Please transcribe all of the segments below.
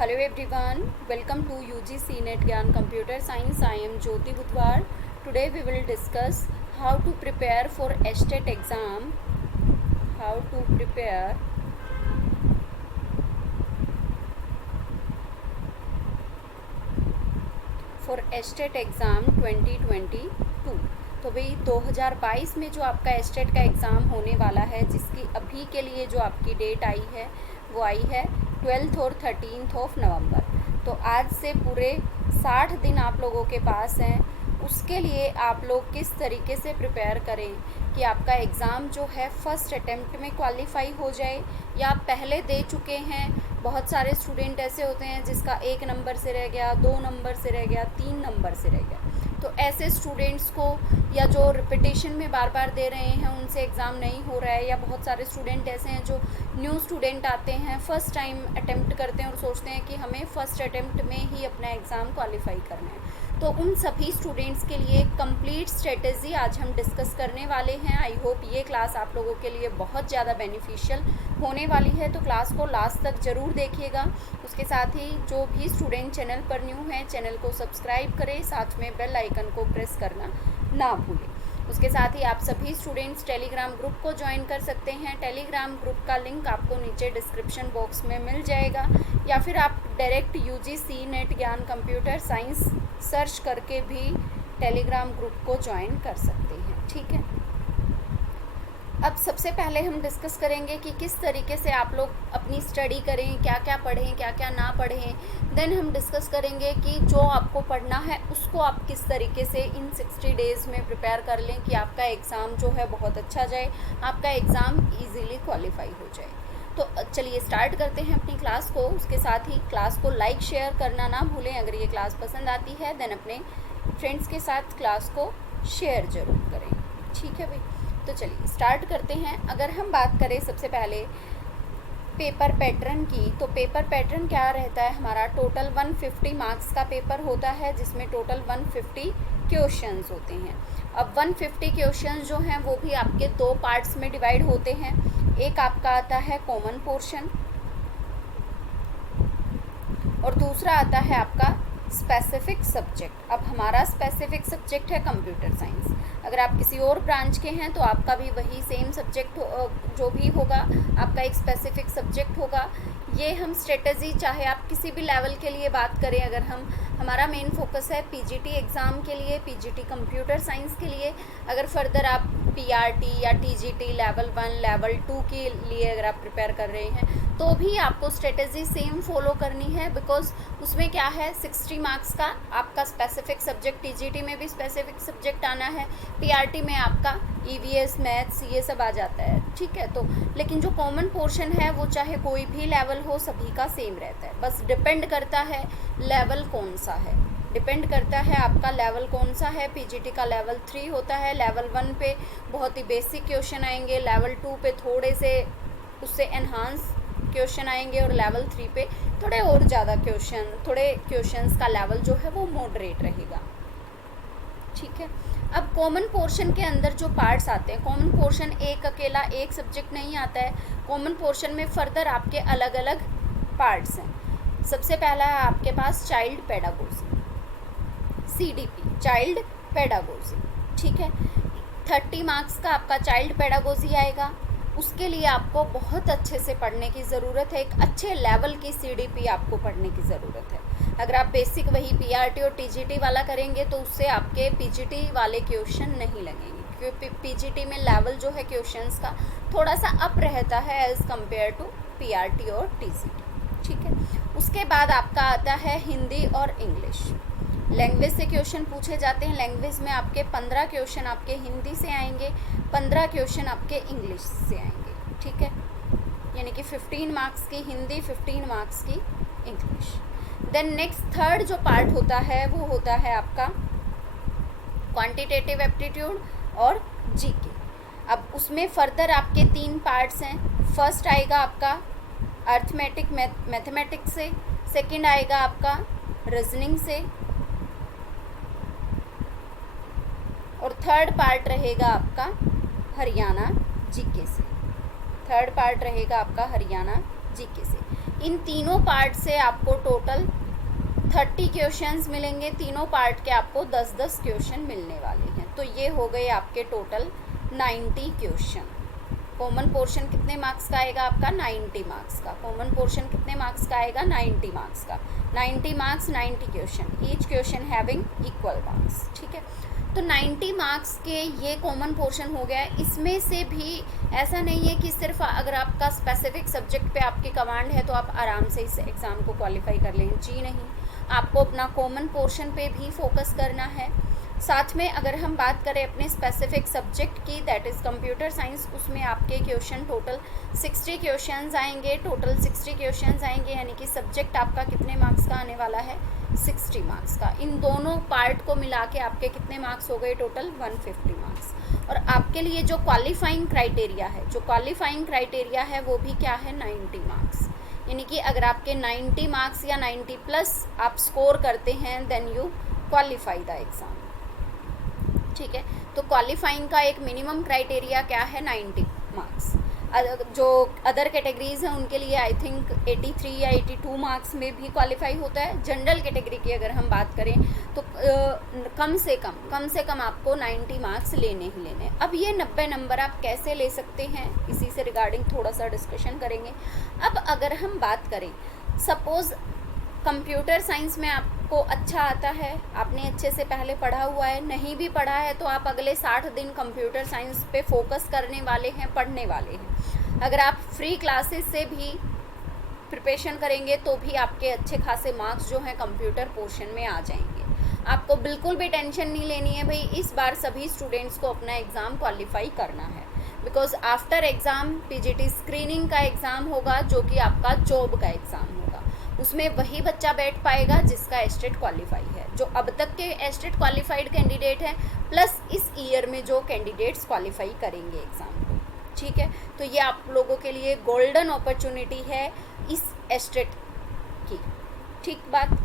Hello everyone, welcome to UGC Net Gyan Computer Science. I am Jyoti Budwar. Today we will discuss how to prepare for STET exam. How to prepare for STET exam 2022. तो भाई 2022 में जो आपका STET का exam होने वाला है, जिसकी अभी के लिए जो आपकी डेट आई है वो आई है 12 और 13 ऑफ नवंबर। तो आज से पूरे 60 दिन आप लोगों के पास हैं। उसके लिए आप लोग किस तरीके से प्रिपेयर करें कि आपका एग्ज़ाम जो है फर्स्ट अटेम्प्ट में क्वालिफाई हो जाए, या आप पहले दे चुके हैं। बहुत सारे स्टूडेंट ऐसे होते हैं जिसका 1 नंबर से रह गया, 2 नंबर से रह गया, 3 नंबर से रह गया। तो ऐसे स्टूडेंट्स को, या जो रिपीटेशन में बार बार दे रहे हैं उनसे एग्ज़ाम नहीं हो रहा है, या बहुत सारे स्टूडेंट ऐसे हैं जो न्यू स्टूडेंट आते हैं, फ़र्स्ट टाइम अटेम्प्ट करते हैं और सोचते हैं कि हमें फ़र्स्ट अटेम्प्ट में ही अपना एग्ज़ाम क्वालिफाई करना है। तो उन सभी स्टूडेंट्स के लिए कंप्लीट स्ट्रेटजी आज हम डिस्कस करने वाले हैं। आई होप ये क्लास आप लोगों के लिए बहुत ज़्यादा बेनिफिशियल होने वाली है, तो क्लास को लास्ट तक ज़रूर देखिएगा। उसके साथ ही जो भी स्टूडेंट चैनल पर न्यू हैं, चैनल को सब्सक्राइब करें, साथ में बेल आइकन को प्रेस करना ना भूलें। उसके साथ ही आप सभी स्टूडेंट्स टेलीग्राम ग्रुप को ज्वाइन कर सकते हैं। टेलीग्राम ग्रुप का लिंक आपको नीचे डिस्क्रिप्शन बॉक्स में मिल जाएगा, या फिर आप डायरेक्ट UGC नेट ज्ञान कंप्यूटर साइंस सर्च करके भी टेलीग्राम ग्रुप को ज्वाइन कर सकते हैं। ठीक है, अब सबसे पहले हम डिस्कस करेंगे कि किस तरीके से आप लोग अपनी स्टडी करें, क्या क्या पढ़ें, क्या क्या ना पढ़ें। देन हम डिस्कस करेंगे कि जो आपको पढ़ना है उसको आप किस तरीके से इन 60 डेज़ में प्रिपेयर कर लें कि आपका एग्ज़ाम जो है बहुत अच्छा जाए, आपका एग्ज़ाम इजीली क्वालिफाई हो जाए। तो चलिए स्टार्ट करते हैं अपनी क्लास को। उसके साथ ही क्लास को लाइक शेयर करना ना भूलें। अगर ये क्लास पसंद आती है देन अपने फ्रेंड्स के साथ क्लास को शेयर ज़रूर करें। ठीक है भाई, तो चलिए स्टार्ट करते हैं। अगर हम बात करें सबसे पहले पेपर पैटर्न की, तो पेपर पैटर्न क्या रहता है हमारा, टोटल 150 मार्क्स का पेपर होता है, जिसमें टोटल 150 क्वेश्चंस होते हैं। अब 150 क्वेश्चंस जो हैं वो भी आपके 2 पार्ट्स में डिवाइड होते हैं। एक आपका आता है कॉमन पोर्शन और दूसरा आता है आपका स्पेसिफिक सब्जेक्ट। अब हमारा स्पेसिफिक सब्जेक्ट है कंप्यूटर साइंस। अगर आप किसी और ब्रांच के हैं तो आपका भी वही सेम सब्जेक्ट जो भी होगा, आपका एक स्पेसिफिक सब्जेक्ट होगा। ये हम स्ट्रेटजी, चाहे आप किसी भी लेवल के लिए बात करें, अगर हमारा मेन फोकस है PGT एग्ज़ाम के लिए, PGT कंप्यूटर साइंस के लिए। अगर फर्दर आप PRT या TGT लेवल 1 लेवल 2 के लिए अगर आप प्रिपेयर कर रहे हैं तो भी आपको स्ट्रेटजी सेम फॉलो करनी है, बिकॉज उसमें क्या है 60 मार्क्स का आपका स्पेसिफिक सब्जेक्ट, TGT में भी स्पेसिफिक सब्जेक्ट आना है, PRT में आपका EVS मैथ्स ये सब आ जाता है। ठीक है, तो लेकिन जो कॉमन पोर्शन है वो चाहे कोई भी लेवल हो सभी का सेम रहता है। बस डिपेंड करता है लेवल कौन सा है, डिपेंड करता है आपका लेवल कौन सा है। PGT का लेवल 3 होता है, लेवल 1 पे बहुत ही बेसिक क्वेश्चन आएंगे, लेवल 2 पे थोड़े से उससे एनहांस क्वेश्चन आएंगे, और लेवल 3 पे थोड़े और ज़्यादा क्वेश्चंस का लेवल जो है वो मॉडरेट रहेगा। ठीक है, अब कॉमन पोर्शन के अंदर जो पार्ट्स आते हैं, कॉमन पोर्शन एक अकेला एक सब्जेक्ट नहीं आता है। कॉमन पोर्शन में फर्दर आपके अलग अलग पार्ट्स हैं। सबसे पहला है आपके पास child pedagogy, CDP, child pedagogy. ठीक है, 30 मार्क्स का आपका चाइल्ड पेडागोजी आएगा। उसके लिए आपको बहुत अच्छे से पढ़ने की ज़रूरत है, एक अच्छे लेवल की CDP आपको पढ़ने की ज़रूरत है। अगर आप बेसिक वही PRT और TGT वाला करेंगे तो उससे आपके PGT वाले क्वेश्चन नहीं लगेंगे, क्योंकि PGT में लेवल जो है क्वेश्चंस का थोड़ा सा अप रहता है एज़ कम्पेयर टू PRT और TGT। ठीक है, उसके बाद आपका आता है हिंदी और इंग्लिश। लैंग्वेज से क्वेश्चन पूछे जाते हैं। लैंग्वेज में आपके 15 क्वेश्चन आपके हिंदी से आएंगे, 15 क्वेश्चन आपके इंग्लिश से आएंगे। ठीक है, यानी कि 15 मार्क्स की हिंदी, 15 मार्क्स की इंग्लिश। देन नेक्स्ट थर्ड जो पार्ट होता है वो होता है आपका क्वांटिटेटिव एप्टीट्यूड और GK। अब उसमें फर्दर आपके 3 पार्ट्स हैं। फर्स्ट आएगा आपका अर्थमेटिक मैथमेटिक्स से, सेकंड आएगा आपका रीजनिंग से, और थर्ड पार्ट रहेगा आपका हरियाणा GK से। थर्ड पार्ट रहेगा आपका हरियाणा GK से। इन तीनों पार्ट से आपको टोटल 30 क्वेश्चंस मिलेंगे। तीनों पार्ट के आपको 10-10 क्वेश्चन मिलने वाले हैं। तो ये हो गए आपके टोटल 90 क्वेश्चन। कॉमन पोर्शन कितने मार्क्स का आएगा आपका? 90 मार्क्स का। कॉमन पोर्शन कितने मार्क्स का आएगा? 90 मार्क्स का। 90 marks 90 question, each question having equal marks. ठीक है, तो 90 मार्क्स के ये कॉमन पोर्शन हो गया। इसमें से भी ऐसा नहीं है कि सिर्फ अगर आपका स्पेसिफिक सब्जेक्ट पे आपकी कमांड है तो आप आराम से इस एग्ज़ाम को क्वालिफाई कर लेंगे। जी नहीं, आपको अपना कॉमन पोर्शन पे भी फोकस करना है। साथ में अगर हम बात करें अपने स्पेसिफिक सब्जेक्ट की, दैट इज़ कंप्यूटर साइंस, उसमें आपके क्वेश्चन टोटल 60 क्वेश्चंस आएंगे। टोटल 60 क्वेश्चंस आएंगे, यानी कि सब्जेक्ट आपका कितने मार्क्स का आने वाला है? 60 मार्क्स का। इन दोनों पार्ट को मिला के आपके कितने मार्क्स हो गए? Total 150 marks. और आपके लिए जो क्वालिफाइंग क्राइटेरिया है, वो भी क्या है? 90 मार्क्स। यानी कि अगर आपके 90 मार्क्स या 90 प्लस आप स्कोर करते हैं, then you qualify the exam. ठीक है, तो क्वालिफाइंग का एक मिनिमम क्राइटेरिया क्या है? 90 मार्क्स। जो अदर कैटेगरीज़ हैं उनके लिए आई थिंक 83 या 82 मार्क्स में भी क्वालिफाई होता है। जनरल कैटेगरी की अगर हम बात करें तो कम से कम आपको 90 मार्क्स लेने ही लेने। अब ये 90 नंबर आप कैसे ले सकते हैं, इसी से रिगार्डिंग थोड़ा सा डिस्कशन करेंगे। अब अगर हम बात करें, सपोज़ कंप्यूटर साइंस में आपको अच्छा आता है, आपने अच्छे से पहले पढ़ा हुआ है, नहीं भी पढ़ा है तो आप अगले 60 दिन कंप्यूटर साइंस पे फोकस करने वाले हैं, पढ़ने वाले हैं। अगर आप फ्री क्लासेस से भी प्रिपरेशन करेंगे तो भी आपके अच्छे खासे मार्क्स जो हैं कंप्यूटर पोर्शन में आ जाएंगे। आपको बिल्कुल भी टेंशन नहीं लेनी है भाई, इस बार सभी स्टूडेंट्स को अपना एग्ज़ाम क्वालिफाई करना है। Because after exam PGT screening का एग्ज़ाम होगा, जो कि आपका जॉब का एग्ज़ाम होगा। उसमें वही बच्चा बैठ पाएगा जिसका एस्टेट क्वालिफाई है, जो अब तक के एस्टेट क्वालिफाइड कैंडिडेट हैं, प्लस इस ईयर में जो कैंडिडेट्स क्वालिफाई करेंगे एग्ज़ाम को। ठीक है, तो ये आप लोगों के लिए गोल्डन अपॉर्चुनिटी है इस एस्टेट की। ठीक बात।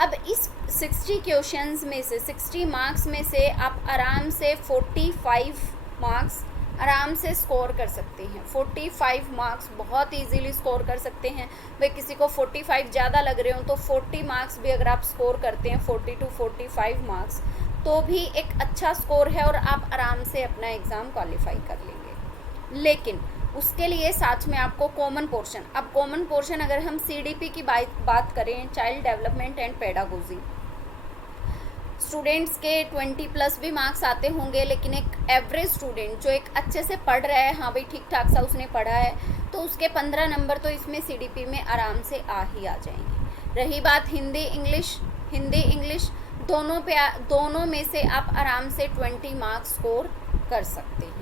अब इस 60 क्वेश्चंस में से, 60 मार्क्स में से आप आराम से 45 मार्क्स आराम से स्कोर कर सकते हैं। 45 मार्क्स बहुत इजीली स्कोर कर सकते हैं। भाई किसी को 45 ज़्यादा लग रहे हो तो 40 मार्क्स भी अगर आप स्कोर करते हैं, 40 to 45 मार्क्स, तो भी एक अच्छा स्कोर है और आप आराम से अपना एग्ज़ाम क्वालिफाई कर लेंगे। लेकिन उसके लिए साथ में आपको कॉमन पोर्शन, अब कॉमन पोर्शन अगर हम CDP की बात करें, child development and pedagogy, students के 20 प्लस भी मार्क्स आते होंगे, लेकिन एक एवरेज स्टूडेंट जो एक अच्छे से पढ़ रहा है, हाँ भाई ठीक ठाक सा उसने पढ़ा है, तो उसके 15 नंबर तो इसमें CDP में आराम से आ जाएंगे। रही बात हिंदी इंग्लिश दोनों में से आप आराम से 20 मार्क्स स्कोर कर सकते हैं।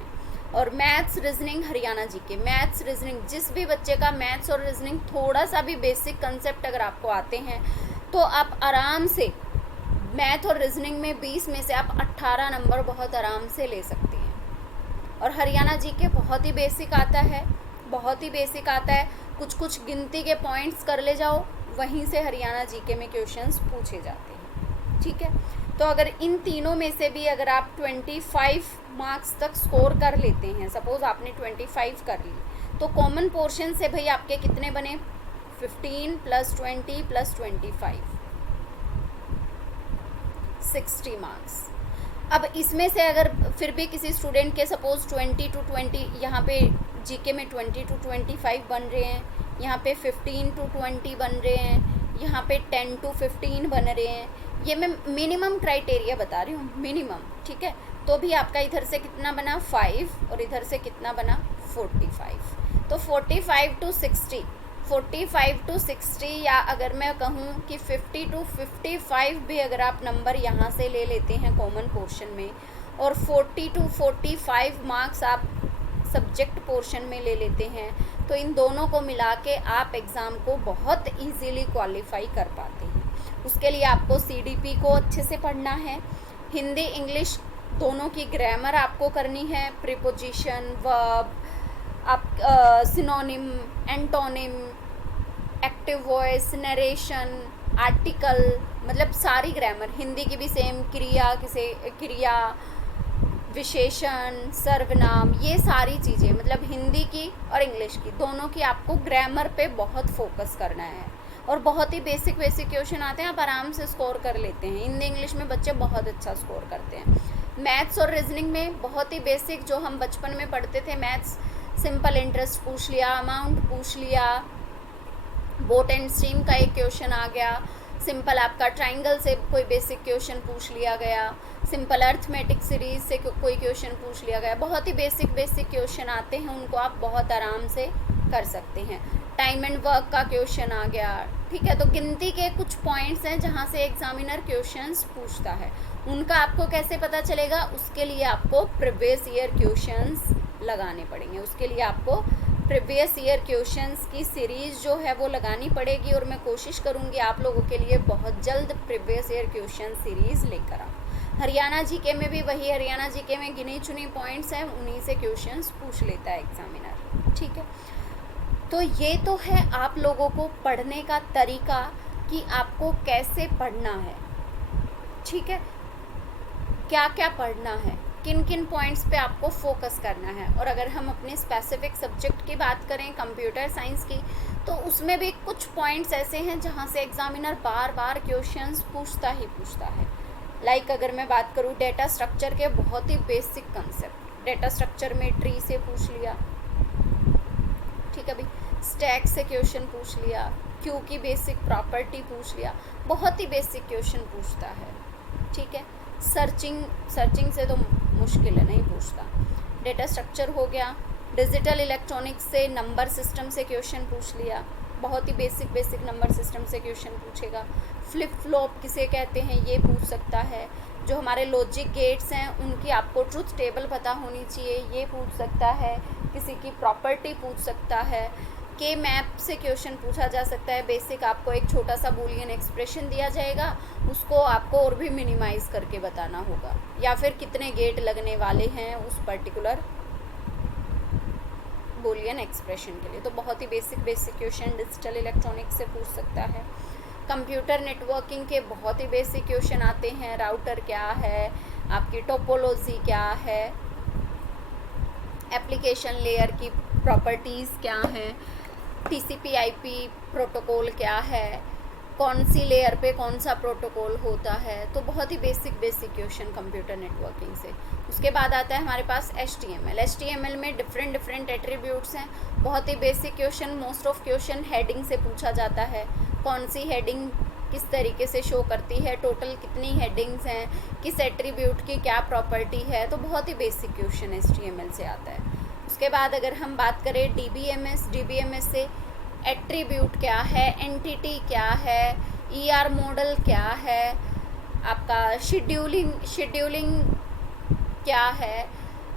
और मैथ्स रीजनिंग, हरियाणा जी के मैथ्स रीजनिंग, जिस भी बच्चे का मैथ्स और रीजनिंग थोड़ा सा भी बेसिक कंसेप्ट अगर आपको आते हैं तो आप आराम से मैथ और रीजनिंग में 20 में से आप 18 नंबर बहुत आराम से ले सकते हैं। और हरियाणा जी के बहुत ही बेसिक आता है, कुछ गिनती के पॉइंट्स कर ले जाओ, वहीं से हरियाणा जी के में क्वेश्चंस पूछे जाते हैं। ठीक है, तो अगर इन तीनों में से भी अगर आप 25 मार्क्स तक स्कोर कर लेते हैं, सपोज़ आपने 25 कर ली, तो कॉमन पोर्शन से भाई आपके कितने बने? 15 + 20 + 25, 60 मार्क्स। अब इसमें से अगर फिर भी किसी स्टूडेंट के सपोज़ 20 to 20, यहाँ पे जीके में 20 to 25 बन रहे हैं, यहाँ पे 15 to 20 बन रहे हैं, यहाँ पे 10 to 15 बन रहे हैं। ये मैं मिनिमम क्राइटेरिया बता रही हूँ, मिनिमम। ठीक है, तो भी आपका इधर से कितना बना? 5, और इधर से कितना बना? 45। तो 45 to 60, या अगर मैं कहूँ कि 50 to 55 भी अगर आप नंबर यहाँ से ले लेते हैं कॉमन पोर्शन में, और 40 to 45 मार्क्स आप सब्जेक्ट पोर्शन में ले लेते हैं, तो इन दोनों को मिला के आप एग्ज़ाम को बहुत इजीली क्वालिफाई कर पाते हैं। उसके लिए आपको CDP को अच्छे से पढ़ना है, हिंदी इंग्लिश दोनों की ग्रामर आपको करनी है, प्रीपोजिशन, वर्ब, आप synonym, antonym, active voice, narration, article, मतलब सारी ग्रामर। हिंदी की भी सेम, क्रिया विशेषण, सर्वनाम, ये सारी चीज़ें, मतलब हिंदी की और इंग्लिश की दोनों की आपको ग्रामर पे बहुत फोकस करना है। और बहुत ही बेसिक बेसिक क्वेश्चन आते हैं, आप आराम से स्कोर कर लेते हैं। हिंदी इंग्लिश में बच्चे बहुत अच्छा स्कोर करते हैं। मैथ्स और रीजनिंग में बहुत ही बेसिक जो हम बचपन में पढ़ते थे, मैथ्स सिंपल इंटरेस्ट पूछ लिया, अमाउंट पूछ लिया, बोट एंड स्ट्रीम का एक क्वेश्चन आ गया, सिंपल आपका ट्राइंगल से कोई बेसिक क्वेश्चन पूछ लिया गया, सिंपल अर्थमेटिक सीरीज से कोई क्वेश्चन पूछ लिया गया। बहुत ही बेसिक बेसिक क्वेश्चन आते हैं, उनको आप बहुत आराम से कर सकते हैं। टाइम एंड वर्क का क्वेश्चन आ गया, ठीक है। तो गिनती के कुछ पॉइंट्स हैं जहाँ से एग्जामिनर क्वेश्चंस पूछता है, उनका आपको कैसे पता चलेगा, उसके लिए आपको प्रीवियस ईयर क्वेश्चंस लगाने पड़ेंगे। उसके लिए आपको प्रीवियस ईयर क्वेश्चंस की सीरीज़ जो है वो लगानी पड़ेगी, और मैं कोशिश करूँगी आप लोगों के लिए बहुत जल्द प्रीवियस ईयर क्वेश्चन सीरीज़ लेकर आऊँ। हरियाणा जीके में भी वही, हरियाणा जीके में गिनी चुनी पॉइंट्स हैं, उन्हीं से क्वेश्चंस पूछ लेता है एग्जामिनर, ठीक है। तो ये तो है आप लोगों को पढ़ने का तरीका कि आपको कैसे पढ़ना है, ठीक है, क्या क्या पढ़ना है, किन किन पॉइंट्स पे आपको फोकस करना है। और अगर हम अपने स्पेसिफिक सब्जेक्ट की बात करें कंप्यूटर साइंस की, तो उसमें भी कुछ पॉइंट्स ऐसे हैं जहाँ से एग्जामिनर बार बार क्वेश्चंस पूछता ही पूछता है। लाइक अगर मैं बात करूँ डेटा स्ट्रक्चर के, बहुत ही बेसिक कंसेप्ट, डेटा स्ट्रक्चर में ट्री से पूछ लिया, ठीक है भाई, स्टैक से क्वेश्चन पूछ लिया, क्यू की बेसिक प्रॉपर्टी पूछ लिया, बहुत ही बेसिक क्वेश्चन पूछता है, ठीक है। सर्चिंग से तो मुश्किल है, नहीं पूछता। डेटा स्ट्रक्चर हो गया, डिजिटल इलेक्ट्रॉनिक्स से नंबर सिस्टम से क्वेश्चन पूछ लिया, बहुत ही बेसिक बेसिक नंबर सिस्टम से क्वेश्चन पूछेगा। फ्लिप फ्लॉप किसे कहते हैं ये पूछ सकता है। जो हमारे लॉजिक गेट्स हैं उनकी आपको ट्रुथ टेबल पता होनी चाहिए, ये पूछ सकता है। किसी की प्रॉपर्टी पूछ सकता है। के मैप से क्वेश्चन पूछा जा सकता है। बेसिक आपको एक छोटा सा बूलियन एक्सप्रेशन दिया जाएगा, उसको आपको और भी मिनिमाइज़ करके बताना होगा, या फिर कितने गेट लगने वाले हैं उस पर्टिकुलर बूलियन एक्सप्रेशन के लिए। तो बहुत ही basic basic question digital electronics से पूछ सकता है। कंप्यूटर नेटवर्किंग के बहुत ही बेसिक क्वेश्चन आते हैं, राउटर क्या है, आपकी टोपोलॉजी क्या है, एप्लीकेशन लेयर की प्रॉपर्टीज़ क्या हैं, TCP/IP प्रोटोकॉल क्या है, कौन सी लेयर पे कौन सा प्रोटोकॉल होता है। तो बहुत ही basic basic question computer networking से। उसके बाद आता है हमारे पास HTML में डिफरेंट एट्रीब्यूट्स हैं, बहुत ही basic question. Most of question heading से पूछा जाता है, कौन सी हेडिंग किस तरीके से शो करती है, टोटल कितनी हेडिंग्स हैं, किस एट्रीब्यूट की क्या प्रॉपर्टी है। तो बहुत ही बेसिक क्वेश्चन HTML से आता है। उसके बाद अगर हम बात करें DBMS से एट्रीब्यूट क्या है, एंटिटी क्या है, ER मॉडल क्या है, आपका शेड्यूलिंग क्या है,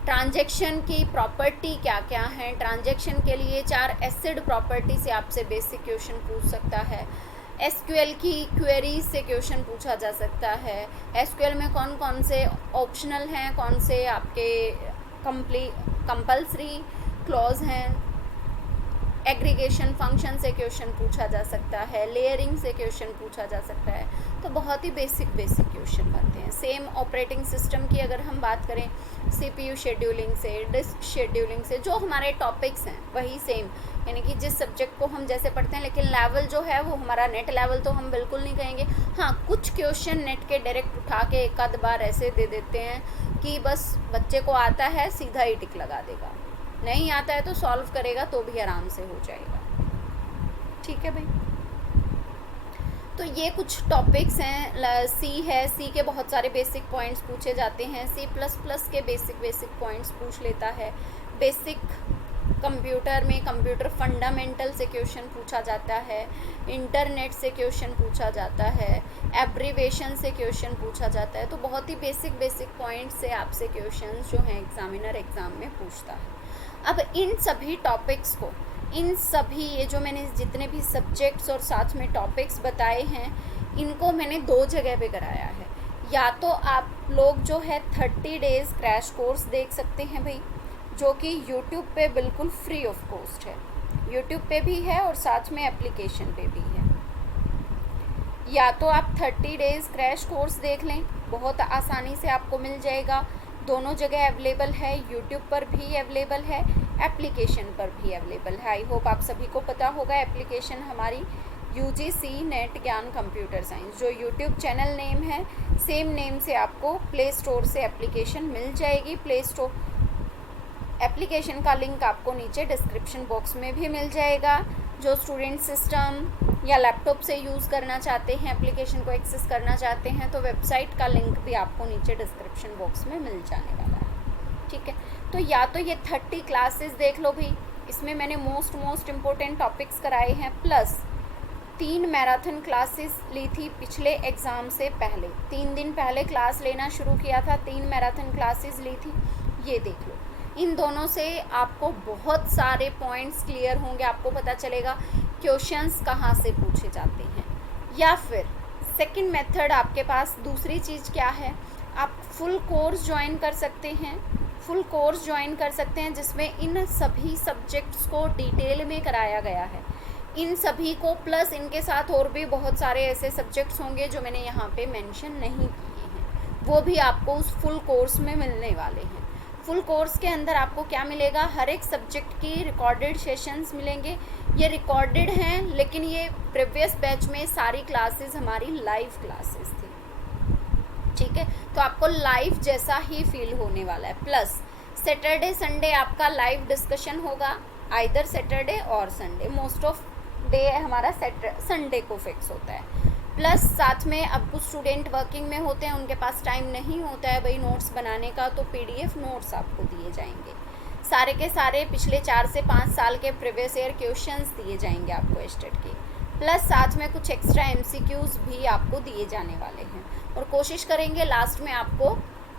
ट्रांजैक्शन की प्रॉपर्टी क्या क्या है। ट्रांजैक्शन के लिए 4 एसिड प्रॉपर्टी से आपसे बेसिक क्वेश्चन पूछ सकता है। SQL की क्वेरीज से क्वेश्चन पूछा जा सकता है। SQL में कौन कौन से ऑप्शनल हैं, कौन से आपके कंपल्सरी क्लॉज हैं। एग्रीगेशन फंक्शन से क्वेश्चन पूछा जा सकता है, लेयरिंग से क्वेश्चन पूछा जा सकता है। तो बहुत ही बेसिक क्वेश्चन बनते हैं। सेम ऑपरेटिंग सिस्टम की अगर हम बात करें, CPU शेड्यूलिंग से, डिस्क शेड्यूलिंग से, जो हमारे टॉपिक्स हैं वही सेम, यानी कि जिस सब्जेक्ट को हम जैसे पढ़ते हैं, लेकिन लेवल जो है वो हमारा नेट लेवल तो हम बिल्कुल नहीं कहेंगे। हाँ, कुछ क्वेश्चन नेट के डायरेक्ट उठा के एक आध बार ऐसे दे देते हैं कि बस बच्चे को आता है सीधा ही टिक लगा देगा, नहीं आता है तो सॉल्व करेगा तो भी आराम से हो जाएगा, ठीक है भाई। तो ये कुछ टॉपिक्स हैं। C के बहुत सारे बेसिक पॉइंट्स पूछे जाते हैं। C++ के बेसिक पॉइंट्स पूछ लेता है। बेसिक कंप्यूटर में कंप्यूटर फंडामेंटल से क्वेश्चन पूछा जाता है। इंटरनेट से क्वेश्चन पूछा जाता है। एब्रीवेशन से क्वेश्चन पूछा जाता है। तो बहुत ही बेसिक पॉइंट से आपसे क्वेश्चन जो हैं एग्जामिनर एग्ज़ाम में पूछता है। अब इन सभी टॉपिक्स को, इन सभी ये जो मैंने जितने भी सब्जेक्ट्स और साथ में टॉपिक्स बताए हैं, इनको मैंने 2 जगह पे कराया है। या तो आप लोग जो है 30 डेज़ क्रैश कोर्स देख सकते हैं भाई, जो कि YouTube पे बिल्कुल फ्री ऑफ कॉस्ट है। YouTube पे भी है और साथ में एप्लीकेशन पे भी है। या तो आप 30 डेज़ क्रैश कोर्स देख लें, बहुत आसानी से आपको मिल जाएगा। दोनों जगह अवेलेबल है, यूट्यूब पर भी अवेलेबल है, एप्लीकेशन पर भी अवेलेबल है। आई होप आप सभी को पता होगा एप्लीकेशन हमारी UGC नेट ज्ञान कंप्यूटर साइंस, जो यूट्यूब चैनल नेम है सेम नेम से आपको प्ले स्टोर से एप्लीकेशन मिल जाएगी। प्ले स्टोर एप्लीकेशन का लिंक आपको नीचे डिस्क्रिप्शन बॉक्स में भी मिल जाएगा। जो स्टूडेंट सिस्टम या लैपटॉप से यूज़ करना चाहते हैं, एप्लीकेशन को एक्सेस करना चाहते हैं, तो वेबसाइट का लिंक भी आपको नीचे डिस्क्रिप्शन बॉक्स में मिल जाने वाला है। ठीक है, तो या तो ये 30 क्लासेस देख लो भाई, इसमें मैंने मोस्ट इम्पोर्टेंट टॉपिक्स कराए हैं, प्लस 3 मैराथन क्लासेस ली थी पिछले एग्ज़ाम से पहले। 3 दिन पहले क्लास लेना शुरू किया था, 3 मैराथन क्लासेस ली थी, ये देख लो। इन दोनों से आपको बहुत सारे पॉइंट्स क्लियर होंगे, आपको पता चलेगा क्वेश्चंस कहाँ से पूछे जाते हैं। या फिर सेकंड मेथड आपके पास दूसरी चीज़ क्या है, आप फुल कोर्स ज्वाइन कर सकते हैं। फुल कोर्स ज्वाइन कर सकते हैं जिसमें इन सभी सब्जेक्ट्स को डिटेल में कराया गया है, इन सभी को, प्लस इनके साथ और भी बहुत सारे ऐसे सब्जेक्ट्स होंगे जो मैंने यहाँ पे मेंशन नहीं किए हैं, वो भी आपको उस फुल कोर्स में मिलने वाले हैं। फुल कोर्स के अंदर आपको क्या मिलेगा, हर एक सब्जेक्ट की रिकॉर्डेड सेशंस मिलेंगे। ये रिकॉर्डेड हैं, लेकिन ये प्रीवियस बैच में सारी क्लासेस हमारी लाइव क्लासेस थी। ठीक है, तो आपको लाइव जैसा ही फील होने वाला है। प्लस सैटरडे संडे आपका लाइव डिस्कशन होगा, आइदर सैटरडे और संडे, मोस्ट ऑफ डे हमारा संडे को फिक्स होता है। प्लस साथ में अब कुछ स्टूडेंट वर्किंग में होते हैं, उनके पास टाइम नहीं होता है भाई नोट्स बनाने का, तो PDF नोट्स आपको दिए जाएंगे। सारे के सारे पिछले 4 से 5 साल के प्रीवियस ईयर क्वेश्चंस दिए जाएंगे आपको एस्टेट के। प्लस साथ में कुछ एक्स्ट्रा MCQs भी आपको दिए जाने वाले हैं, और कोशिश करेंगे लास्ट में आपको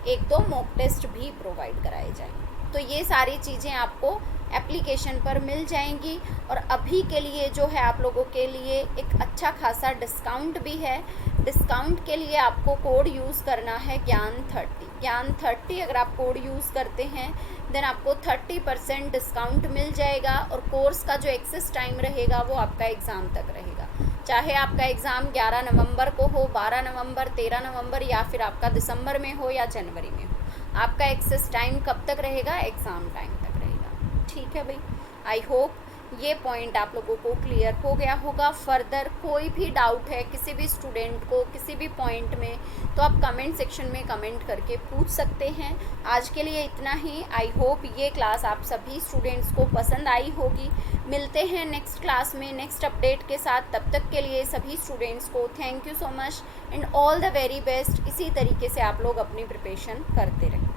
1-2 मॉक टेस्ट भी प्रोवाइड कराए जाएंगे। तो ये सारी चीज़ें आपको एप्लीकेशन पर मिल जाएंगी। और अभी के लिए जो है आप लोगों के लिए एक अच्छा खासा डिस्काउंट भी है। डिस्काउंट के लिए आपको कोड यूज़ करना है ज्ञान30। अगर आप कोड यूज़ करते हैं देन आपको 30% डिस्काउंट मिल जाएगा। और कोर्स का जो एक्सेस टाइम रहेगा वो आपका एग्ज़ाम तक रहेगा, चाहे आपका एग्ज़ाम 11 नवंबर को हो, 12 नवंबर, 13 नवंबर, या फिर आपका दिसंबर में हो या जनवरी में हो, आपका एक्सेस टाइम कब तक रहेगा, एग्ज़ाम टाइम तक रहेगा। ठीक है भाई, आई होप ये पॉइंट आप लोगों को क्लियर हो गया होगा। फर्दर कोई भी डाउट है किसी भी स्टूडेंट को किसी भी पॉइंट में, तो आप कमेंट सेक्शन में कमेंट करके पूछ सकते हैं। आज के लिए इतना ही। आई होप ये क्लास आप सभी स्टूडेंट्स को पसंद आई होगी। मिलते हैं नेक्स्ट क्लास में नेक्स्ट अपडेट के साथ। तब तक के लिए सभी स्टूडेंट्स को thank you so much and all the very best. इसी तरीके से आप लोग अपनी प्रिपरेशन करते रहें।